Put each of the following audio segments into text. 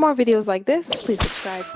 more videos like this, please subscribe.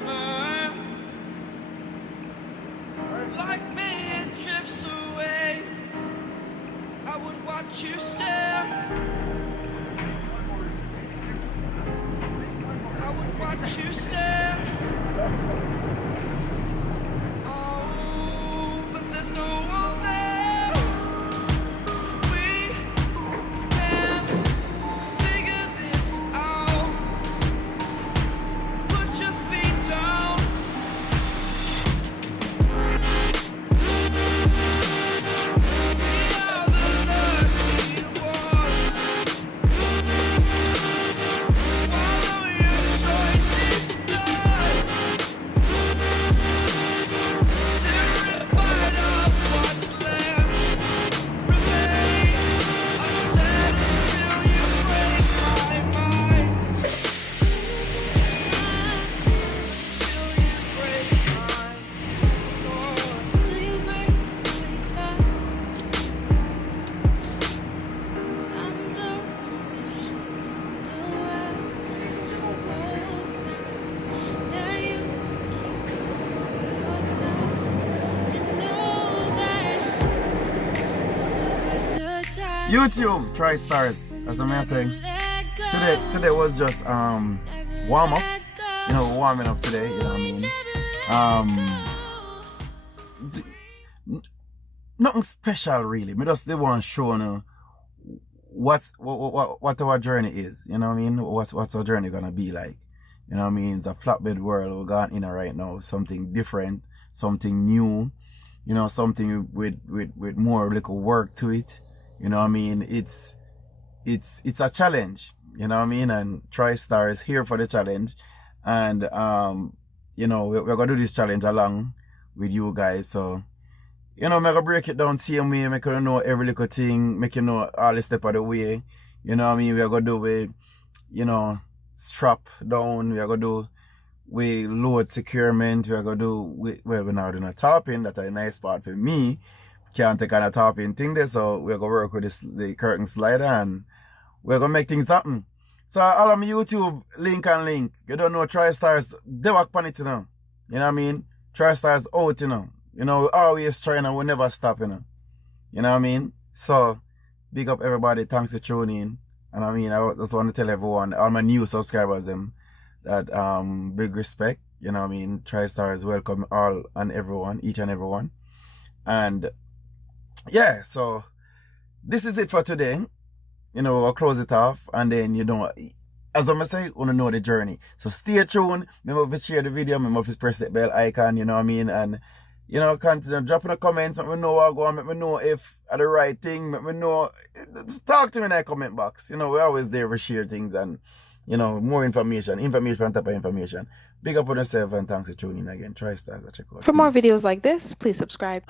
river. Like me, it drifts away. I would watch you stare. I would watch you stare. Oh, but there's no one there. We can figure this out. Put your feet down. We are the lucky ones. Swallow your choice, it's done. Terrified of what's left remains unsaid until you break my mind. Till you break mine. Till you break my heart. I'm the wishes nowhere. Hopes that you keep yourself and know that there's a time YouTube, try stars. That's what I'm saying. Today was just warm up. You know, warming up today. You know what I mean? Nothing special really. Me just they want to show you what our journey is. You know what I mean? What's our journey gonna be like? You know what I mean? It's a flatbed world we're going in right now. Something different, something new. You know, something with more little work to it. You know what I mean? It's a challenge. You know what I mean? And TriStar is here for the challenge. And you know, we're gonna do this challenge along with you guys. So, you know, I'm gonna break it down same way, make you know every little thing, make you know all the step of the way. You know what I mean? We're gonna do with, you know, strap down, we're gonna do with load securement, we're gonna do with, well, we're now doing a topping, that's a nice part for me. Can't take on a topping thing there, so we're gonna work with this the curtain slider and we're gonna make things happen. So all of my YouTube link, you don't know TriStars, they work on it, you know. You know what I mean? TriStars out, you know. You know, we always trying and we never stop, you know. You know what I mean? So, big up everybody, thanks for tuning in. And I mean, I just want to tell everyone, all my new subscribers, them, that big respect. You know what I mean? TriStars welcome all and everyone, each and everyone. And yeah, so this is it for today. You know, we'll close it off and then, you know, as I'm say, want to know the journey. So stay tuned. Remember to share the video. Remember to press that bell icon, you know what I mean? And, you know, continue dropping the comments. Let me know what I go on. Let me know if are the right thing. Let me know. Just talk to me in the comment box. You know, we're always there to share things and, you know, more information. Information on top of information. Big up on yourself and thanks for tuning in again. TriStars. Check out. For more videos like this, please subscribe.